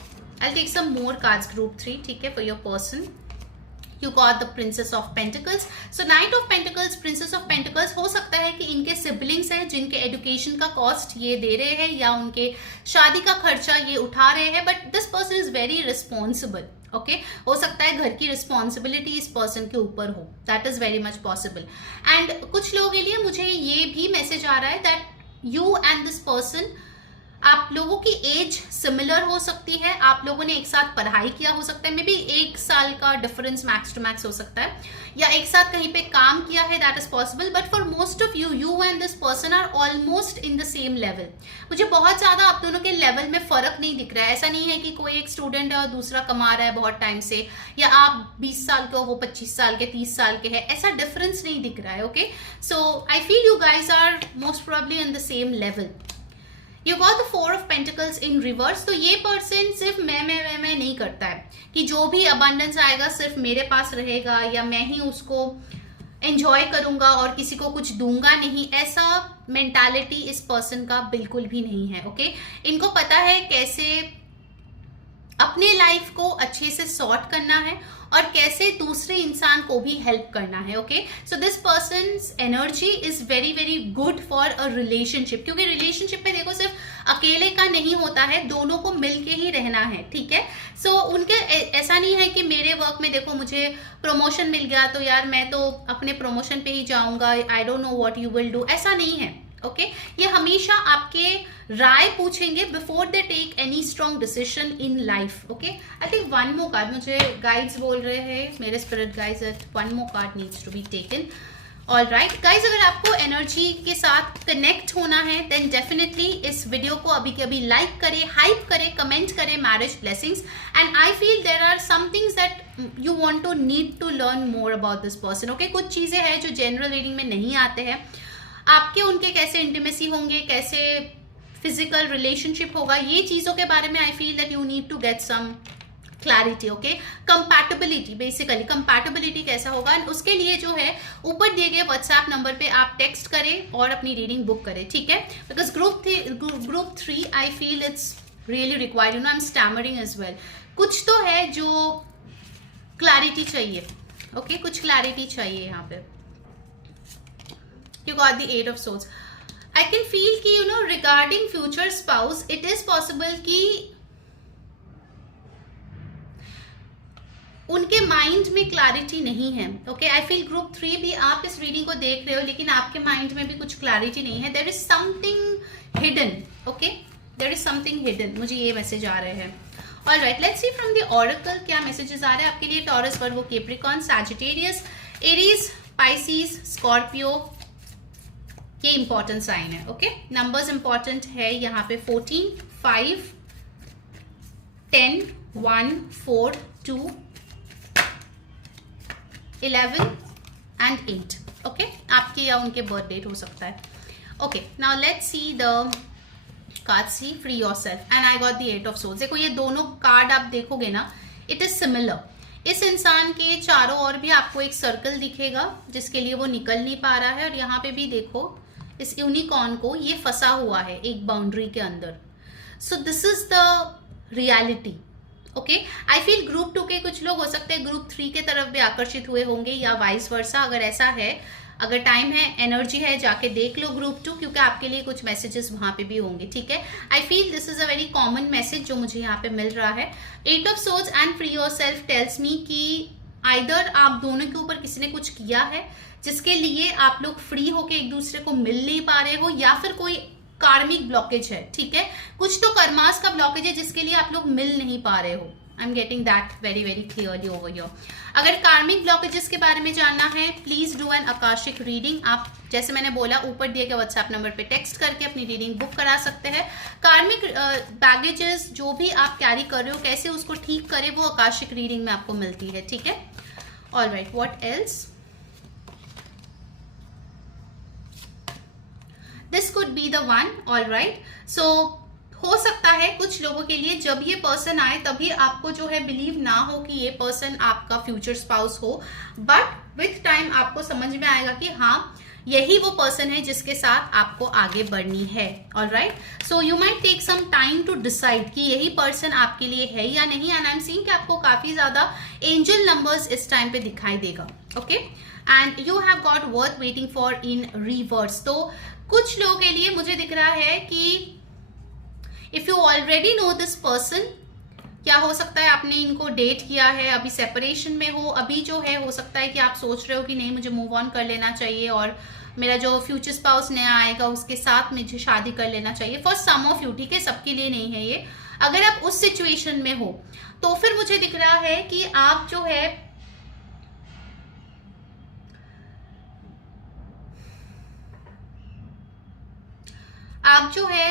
I take some more cards group 3। ठीक है, for your person you got the Princess of Pentacles. So Knight of Pentacles, Princess of Pentacles, हो सकता है कि इनके सिबलिंग्स हैं जिनके एजुकेशन का कॉस्ट ये दे रहे हैं या उनके शादी का खर्चा ये उठा रहे हैं, but this person is very responsible. Okay, हो सकता है घर की रिस्पॉन्सिबिलिटी इस पर्सन के ऊपर हो, that is very much possible. And कुछ लोगों के लिए मुझे ये भी मैसेज आ रहा है that you and this person, आप लोगों की एज सिमिलर हो सकती है, आप लोगों ने एक साथ पढ़ाई किया हो सकता है, मे बी 1 साल का डिफरेंस मैक्स टू मैक्स हो सकता है, या एक साथ कहीं पे काम किया है, that is possible. But for most of you, you and this person are almost in the same level. मुझे बहुत ज्यादा आप दोनों के लेवल में फर्क नहीं दिख रहा है। ऐसा नहीं है कि कोई एक स्टूडेंट है और दूसरा कमा रहा है बहुत टाइम से, या आप 20 साल के हो वो 25 साल के 30 साल के है, ऐसा डिफरेंस नहीं दिख रहा है। Okay, so I feel you guys are most probably in the same level. You got the 4 of pentacles in reverse. तो ये पर्सन सिर्फ मैं नहीं करता है कि जो भी अबंडेंस आएगा सिर्फ मेरे पास रहेगा या मैं ही उसको एंजॉय करूंगा और किसी को कुछ दूंगा नहीं, ऐसा मेंटालिटी इस पर्सन का बिल्कुल भी नहीं है। ओके, इनको पता है कैसे अपने लाइफ को अच्छे से सॉर्ट करना है और कैसे दूसरे इंसान को भी हेल्प करना है. Okay, so this persons energy is very very good for a relationship, क्योंकि रिलेशनशिप में देखो सिर्फ अकेले का नहीं होता है, दोनों को मिलके ही रहना है. ठीक है, सो उनके ऐसा नहीं है कि मेरे वर्क में देखो मुझे प्रमोशन मिल गया तो यार मैं तो अपने प्रमोशन पे ही जाऊंगा, I don't know what you will do, ऐसा नहीं है. ओके, ये हमेशा आपके राय पूछेंगे before they take any strong decision in life. Okay, I think one more card, मुझे गाइड्स बोल रहे हैं मेरे spirit guides that one more card needs to be taken. All right guys, अगर आपको एनर्जी के साथ कनेक्ट होना है देन डेफिनेटली इस वीडियो को अभी के अभी लाइक करें, हाइप करें, कमेंट करें marriage blessings. And I feel there are some things that you want to need to learn more about this person. Okay, कुछ चीजें हैं जो जनरल रीडिंग में नहीं आते हैं. आपके उनके कैसे इंटीमेसी होंगे, कैसे फिजिकल रिलेशनशिप होगा, ये चीजों के बारे में I feel that you need to get some clarity. Okay, compatibility, basically compatibility कैसा होगा, एंड उसके लिए जो है ऊपर दिए गए व्हाट्सएप नंबर पे आप टेक्स्ट करें और अपनी रीडिंग बुक करें. ठीक है, because group 3 I feel it's really required. You know I am stammering as well. कुछ तो है जो क्लैरिटी चाहिए. ओके, कुछ क्लैरिटी चाहिए यहाँ पे. You got the 8 of Swords. I can feel कि you know regarding future spouse, it is possible कि उनके माइंड में क्लैरिटी नहीं है. ओके, आई फील ग्रुप 3 भी आप इस रीडिंग को देख रहे हो लेकिन आपके माइंड में भी कुछ क्लैरिटी नहीं है. There is something hidden. Okay, there is something hidden, मुझे ये मैसेज आ रहे हैं. All right, let's see from the oracle क्या मैसेजेस आ रहे हैं आपके लिए. Taurus, Virgo, Capricorn, Sagittarius, Aries, Pisces, Scorpio, ये इंपॉर्टेंट साइन है. ओके, नंबर्स इंपॉर्टेंट है यहाँ पे 14, 5, 10, 1, 4, 2, 11 एंड 8. ओके, आपके या उनके बर्थ डेट हो सकता है. Okay, now let's see the card. See free yourself and I got the 8 of swords. देखो ये दोनों कार्ड आप देखोगे ना, इट इज सिमिलर. इस इंसान के चारों ओर भी आपको एक सर्कल दिखेगा जिसके लिए वो निकल नहीं पा रहा है, और यहाँ पे भी देखो इस यूनिकॉर्न को ये फंसा हुआ है एक बाउंड्री के अंदर. So this is the reality. Okay, I feel group 2 के कुछ लोग हो सकते हैं ग्रुप 3 के तरफ भी आकर्षित हुए होंगे या वाइस वर्सा. अगर ऐसा है, अगर टाइम है, एनर्जी है, जाके देख लो ग्रुप 2, क्योंकि आपके लिए कुछ मैसेजेस वहां पे भी होंगे. ठीक है, I feel this is a very common message जो मुझे यहाँ पे मिल रहा है. 8 of swords and free yourself tells me कि आइदर आप दोनों के ऊपर किसी ने कुछ किया है जिसके लिए आप लोग फ्री होके एक दूसरे को मिल नहीं पा रहे हो, या फिर कोई कार्मिक ब्लॉकेज है. ठीक है, कुछ तो कर्मास का ब्लॉकेज है जिसके लिए आप लोग मिल नहीं पा रहे हो. आई am getting that very very clearly over here. अगर कार्मिक ब्लॉकेजेस के बारे में जानना है please do an Akashic reading. आप जैसे मैंने बोला ऊपर दिए गए व्हाट्सएप नंबर पे टेक्स्ट करके अपनी रीडिंग बुक करा सकते हैं. कार्मिक बैगेजेस जो भी आप कैरी कर रहे हो, कैसे उसको ठीक करें, वो आकाशिक रीडिंग में आपको मिलती है. ठीक है, all right, what else. This could be the one. All right, so हो सकता है कुछ लोगों के लिए जब ये पर्सन आए तभी आपको जो है बिलीव ना हो कि ये पर्सन आपका फ्यूचर स्पाउस हो, बट विथ टाइम आपको समझ में आएगा कि हाँ यही वो पर्सन है जिसके साथ आपको आगे बढ़नी है. All right, so you might take some time to decide कि यही पर्सन आपके लिए है या नहीं. एंड आई एम सीइंग कि आपको काफी ज्यादा एंजल नंबर्स इस टाइम पे दिखाई देगा. Okay, and you have got worth waiting for in reverse. तो कुछ लोगों के लिए मुझे दिख रहा है कि if you already know this person, क्या हो सकता है आपने इनको डेट किया है, अभी सेपरेशन में हो, अभी जो है हो सकता है कि आप सोच रहे हो कि नहीं मुझे मूव ऑन कर लेना चाहिए और मेरा जो फ्यूचर स्पाउस नया आएगा उसके साथ मुझे शादी कर लेना चाहिए. फॉर सम ऑफ यू, ठीक है, सबके लिए नहीं है ये. अगर आप उस सिचुएशन में हो तो फिर मुझे दिख रहा है कि आप जो है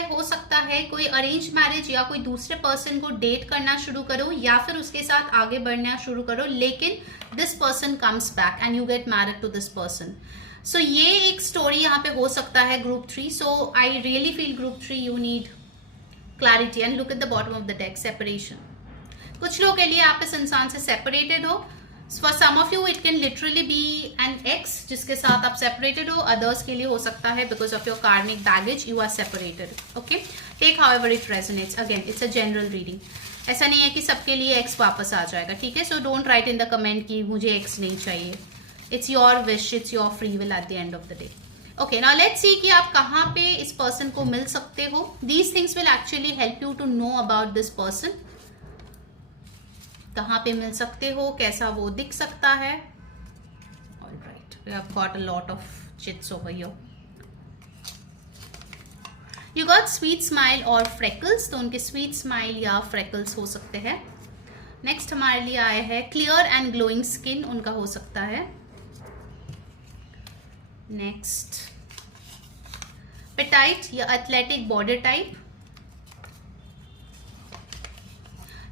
हो सकता है कोई अरेंज मैरिज या कोई दूसरे पर्सन को डेट करना शुरू करो या फिर उसके साथ आगे बढ़ना शुरू करो, लेकिन this person comes back and you get married to this person. So ये एक स्टोरी यहाँ पे हो सकता है group 3. So I really feel group 3 you need clarity. And look at the bottom of the deck, separation. कुछ लोगों के लिए आप इस इंसान से सेपरेटेड हो. For some of you it can literally be an ex जिसके साथ आप सेपरेटेड हो. अदर्स के लिए हो सकता है because of your karmic baggage you are separated. Okay, take however it resonates. Again it's a general reading. ऐसा नहीं है कि सबके लिए एक्स वापस आ जाएगा, ठीक है। So don't write in the comment कि मुझे एक्स नहीं चाहिए। It's your wish, it's your free will at the end of the day. Okay, now let's सी कि आप कहाँ पे इस पर्सन को मिल सकते हो। These things will actually help you to know about this person. कहाँ पे मिल सकते हो, कैसा वो दिख सकता है। Alright, we have got a lot of chits over here. You got sweet smile और फ्रेकल्स, तो उनके स्वीट स्माइल या फ्रेकल्स हो सकते हैं। नेक्स्ट हमारे लिए आया है क्लियर एंड ग्लोइंग स्किन, उनका हो सकता है। नेक्स्ट पेटाइट या athletic body type.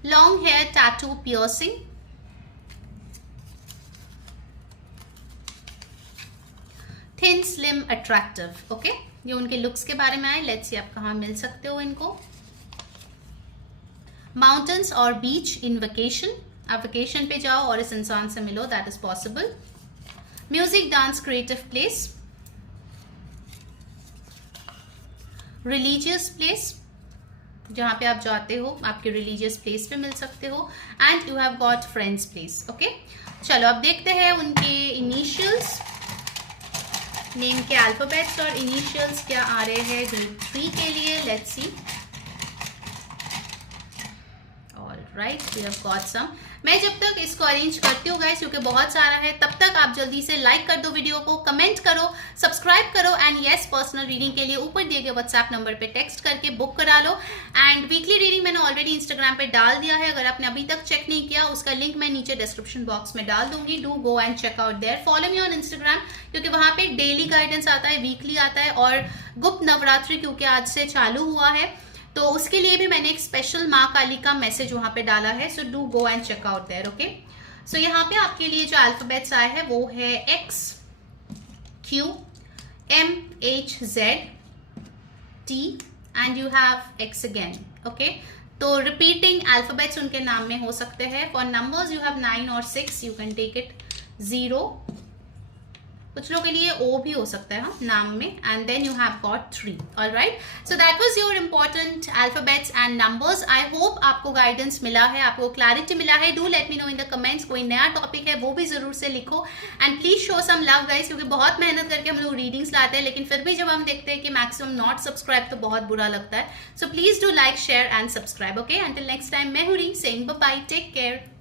Long hair, tattoo, piercing. Thin, slim, attractive. Okay, ये उनके लुक्स के बारे में आए। लेट्स सी आप कहाँ मिल सकते हो इनको। माउंटेन्स और बीच इन वेकेशन, आप वेकेशन पे जाओ और इस इंसान से मिलो, that is possible. Music, dance, creative place. Religious place, जहाँ पे आप जाते हो, आपके रिलीजियस प्लेस पे मिल सकते हो। And you have got friends place. Okay, चलो अब देखते हैं उनके इनिशियल्स, नेम के अल्फाबेट्स और इनिशियल्स क्या आ रहे हैं ग्रेड 3 के लिए। Let's see. Alright, we have got some. मैं जब तक इसको अरेंज करती हूँ गाइस, क्योंकि बहुत सारा है, तब तक आप जल्दी से लाइक कर दो वीडियो को, कमेंट करो, सब्सक्राइब करो एंड यस, पर्सनल रीडिंग के लिए ऊपर दिए गए व्हाट्सएप नंबर पे टेक्स्ट करके बुक करा लो। एंड वीकली रीडिंग मैंने ऑलरेडी इंस्टाग्राम पे डाल दिया है, अगर आपने अभी तक चेक नहीं किया उसका लिंक मैं नीचे डिस्क्रिप्शन बॉक्स में डाल दूंगी। Do go and check out there, follow me on Instagram, क्योंकि वहां पे डेली गाइडेंस आता है, वीकली आता है, और गुप्त नवरात्रि क्योंकि आज से चालू हुआ है तो उसके लिए भी मैंने एक स्पेशल माँ काली का मैसेज वहां पे डाला है। So do go and check out there. Okay, so यहाँ पे आपके लिए जो अल्फाबेट्स आए हैं वो है X, Q, M, H, Z, T and you have X again. Okay, तो रिपीटिंग अल्फाबेट्स उनके नाम में हो सकते हैं। फॉर नंबर्स यू हैव 9 और 6, यू कैन टेक इट 0, कुछ लोगों के लिए O भी हो सकता है हाँ नाम में, and then you have got 3। Alright, so that was your important alphabets and numbers. I hope आपको गाइडेंस मिला है, आपको क्लैरिटी मिला है। Do let me know in the comments, कोई नया टॉपिक है वो भी जरूर से लिखो and please show some love guys, क्योंकि बहुत मेहनत करके हम लोग रीडिंग्स लाते हैं, लेकिन फिर भी जब हम देखते हैं कि मैक्सिमम नॉट सब्सक्राइब तो बहुत बुरा लगता है। So please do like, share and subscribe. Okay, until next time, मैं हूँ री saying bye bye, take care.